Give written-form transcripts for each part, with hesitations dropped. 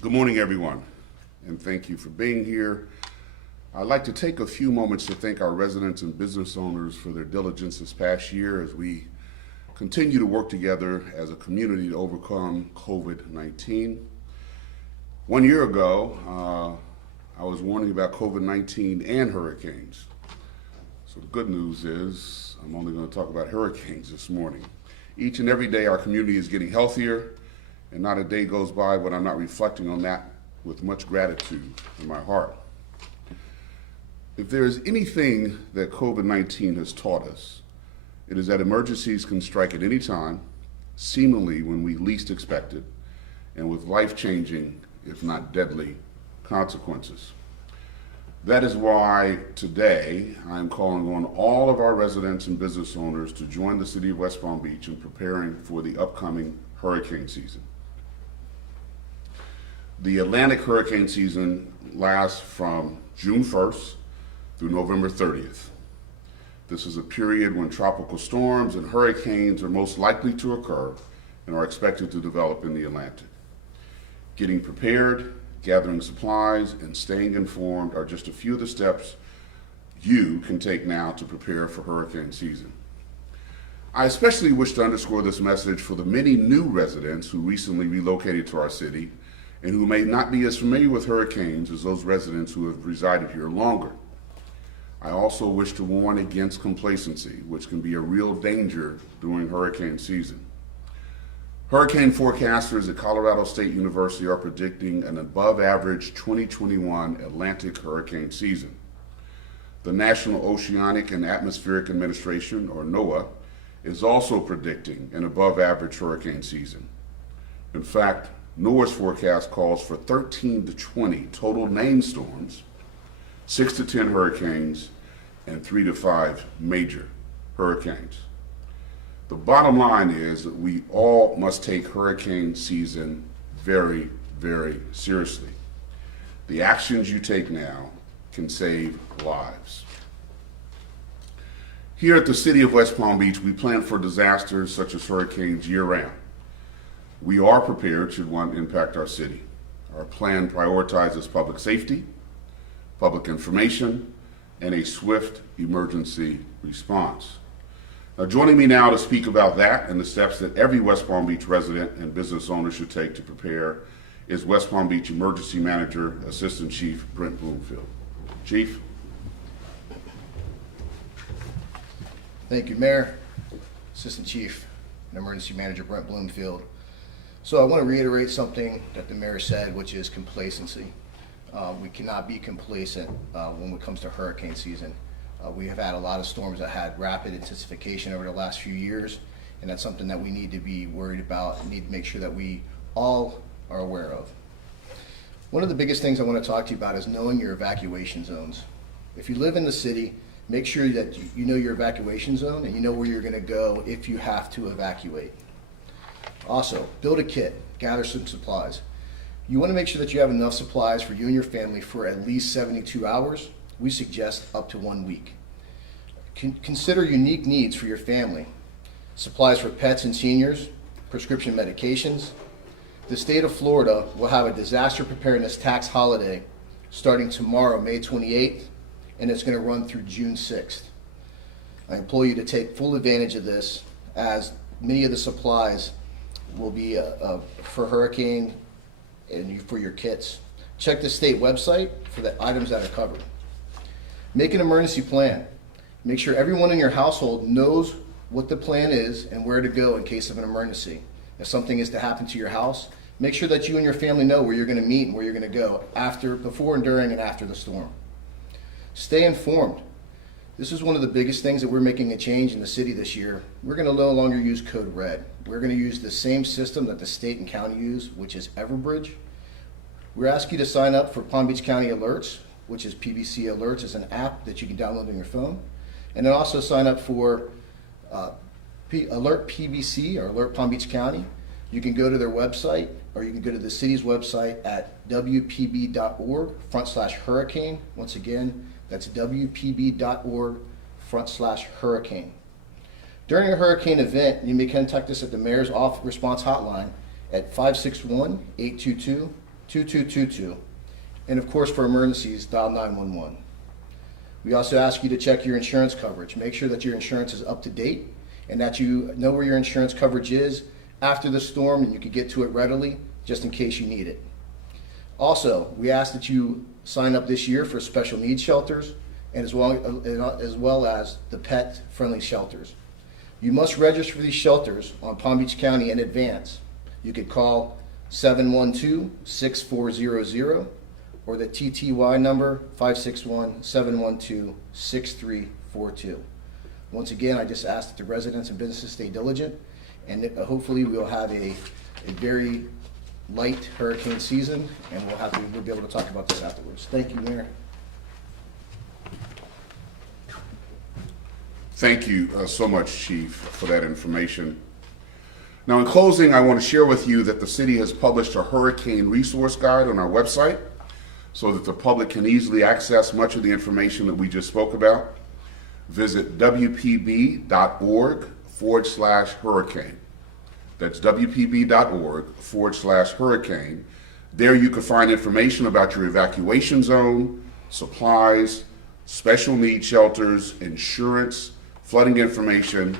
Good morning, everyone, and thank you for being here. I'd like to take a few moments to thank our residents and business owners for their diligence this past year as we continue to work together as a community to overcome COVID-19. 1 year ago, I was warning about COVID-19 and hurricanes. So the good news is I'm only going to talk about hurricanes this morning. Each and every day our community is getting healthier, and not a day goes by when I'm not reflecting on that with much gratitude in my heart. If there is anything that COVID-19 has taught us, it is that emergencies can strike at any time, seemingly when we least expect it, and with life-changing, if not deadly, consequences. That is why today I am calling on all of our residents and business owners to join the City of West Palm Beach in preparing for the upcoming hurricane season. The Atlantic hurricane season lasts from June 1st through November 30th. This is a period when tropical storms and hurricanes are most likely to occur and are expected to develop in the Atlantic. Getting prepared, gathering supplies, and staying informed are just a few of the steps you can take now to prepare for hurricane season. I especially wish to underscore this message for the many new residents who recently relocated to our city and who may not be as familiar with hurricanes as those residents who have resided here longer. I also wish to warn against complacency, which can be a real danger during hurricane season. Hurricane forecasters at Colorado State University are predicting an above-average 2021 Atlantic hurricane season. The National Oceanic and Atmospheric Administration, or NOAA, is also predicting an above-average hurricane season. In fact, NOAA's forecast calls for 13 to 20 total named storms, 6 to 10 hurricanes, and 3 to 5 major hurricanes. The bottom line is that we all must take hurricane season very, very seriously. The actions you take now can save lives. Here at the City of West Palm Beach, we plan for disasters such as hurricanes year-round. We are prepared should one impact our city. Our plan prioritizes public safety, public information, and a swift emergency response. Now, joining me now to speak about that and the steps that every West Palm Beach resident and business owner should take to prepare is West Palm Beach Emergency Manager, Assistant Chief Brent Bloomfield. Chief. Thank you, Mayor. Assistant Chief and Emergency Manager Brent Bloomfield. So I want to reiterate something that the Mayor said, which is complacency. We cannot be complacent when it comes to hurricane season. We have had a lot of storms that had rapid intensification over the last few years, and that's something that we need to be worried about and need to make sure that we all are aware of. One of the biggest things I want to talk to you about is knowing your evacuation zones. If you live in the city, make sure that you know your evacuation zone and you know where you're going to go if you have to evacuate. Also, build a kit, gather some supplies. You want to make sure that you have enough supplies for you and your family for at least 72 hours. We suggest up to 1 week. Consider unique needs for your family. Supplies for pets and seniors, prescription medications. The state of Florida will have a disaster preparedness tax holiday starting tomorrow, May 28th, and it's going to run through June 6th. I implore you to take full advantage of this, as many of the supplies will be for hurricane and for your kits. Check the state website for the items that are covered. Make an emergency plan. Make sure everyone in your household knows what the plan is and where to go in case of an emergency. If something is to happen to your house, make sure that you and your family know where you're going to meet and where you're going to go before and during and after the storm. Stay informed. This is one of the biggest things that we're making a change in the city this year. We're going to no longer use Code Red. We're going to use the same system that the state and county use, which is Everbridge. We're asking you to sign up for Palm Beach County Alerts, which is PBC Alerts. It's an app that you can download on your phone. And then also sign up for Alert PBC, or Alert Palm Beach County. You can go to their website, or you can go to the city's website at wpb.org/hurricane. Once again, that's wpb.org/hurricane. During a hurricane event, you may contact us at the Mayor's Response Hotline at 561-822 2222. And of course, for emergencies, dial 911. We also ask you to check your insurance coverage. Make sure that your insurance is up to date and that you know where your insurance coverage is after the storm and you can get to it readily just in case you need it. Also, we ask that you sign up this year for special needs shelters and as well as the pet-friendly shelters. You must register for these shelters on Palm Beach County in advance. You could call 712-6400 or the TTY number 561-712-6342. Once again, I just ask that the residents and businesses stay diligent, and hopefully we'll have a very light hurricane season, and we'll be able to talk about this afterwards. Thank you, Mayor. Thank you so much, Chief, for that information. Now, in closing, I want to share with you that the city has published a hurricane resource guide on our website so that the public can easily access much of the information that we just spoke about. Visit wpb.org/hurricane. That's wpb.org/hurricane. There you can find information about your evacuation zone, supplies, special needs shelters, insurance, flooding information,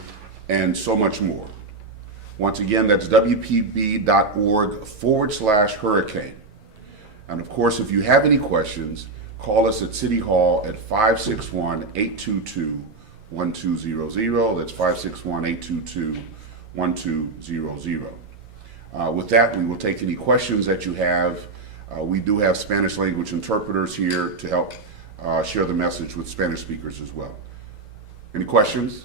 and so much more. Once again, that's wpb.org/hurricane. And of course, if you have any questions, call us at City Hall at 561-822-1200. That's 561-822-1200. With that, we will take any questions that you have. We do have Spanish language interpreters here to help share the message with Spanish speakers as well. Any questions?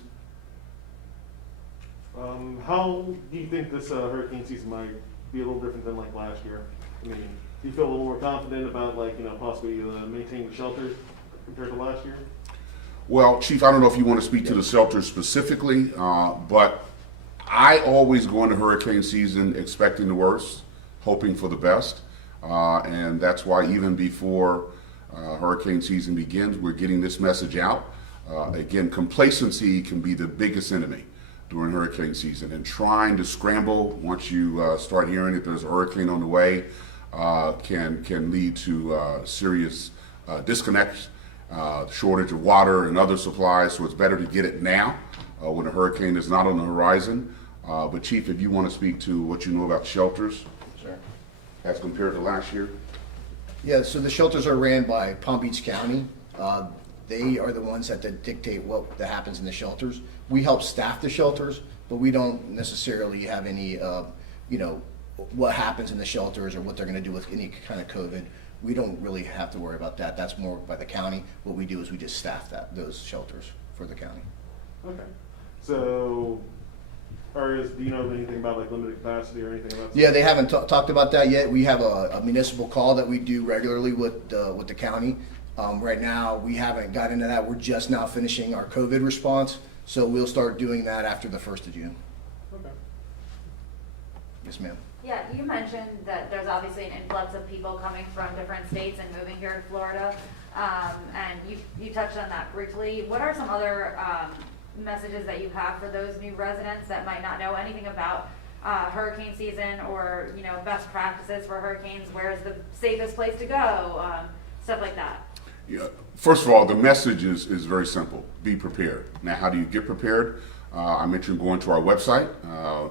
How do you think this hurricane season might be a little different than like last year? I mean, do you feel a little more confident about possibly maintaining the shelters compared to last year? Well, Chief, I don't know if you want to speak to the shelters specifically, but I always go into hurricane season expecting the worst, hoping for the best, and that's why even before hurricane season begins, we're getting this message out. Again, complacency can be the biggest enemy during hurricane season, and trying to scramble once you start hearing that there's a hurricane on the way can lead to serious disconnects, shortage of water and other supplies. So it's better to get it now when a hurricane is not on the horizon. But Chief, if you want to speak to what you know about shelters, Sure. as compared to last year. Yeah, so the shelters are ran by Palm Beach County. They are the ones that dictate what that happens in the shelters. We help staff the shelters, but we don't necessarily have any, what happens in the shelters or what they're going to do with any kind of COVID. We don't really have to worry about that. That's more by the county. What we do is we just staff those shelters for the county. Okay. So, do you know anything about like limited capacity or anything about that? Yeah, they haven't talked about that yet. We have a municipal call that we do regularly with the county. Right now, we haven't got into that. We're just now finishing our COVID response, so we'll start doing that after the 1st of June. Okay. Yes, ma'am. Yeah, you mentioned that there's obviously an influx of people coming from different states and moving here to Florida, and you touched on that briefly. What are some other messages that you have for those new residents that might not know anything about hurricane season or best practices for hurricanes? Where is the safest place to go? Stuff like that. Yeah. First of all, the message is very simple. Be prepared. Now, how do you get prepared? I mentioned going to our website,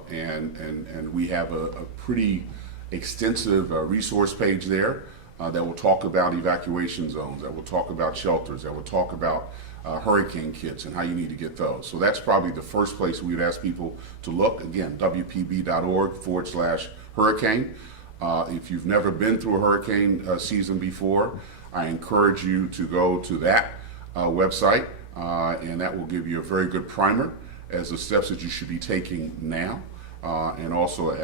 and we have a pretty extensive resource page there that will talk about evacuation zones, that will talk about shelters, that will talk about hurricane kits and how you need to get those. So that's probably the first place we would ask people to look. Again, wpb.org/hurricane. If you've never been through a hurricane season before, I encourage you to go to that website, and that will give you a very good primer as the steps that you should be taking now, and also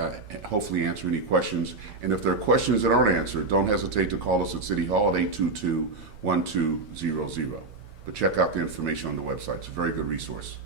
hopefully answer any questions. And if there are questions that aren't answered, don't hesitate to call us at City Hall at 822-1200. But check out the information on the website. It's a very good resource.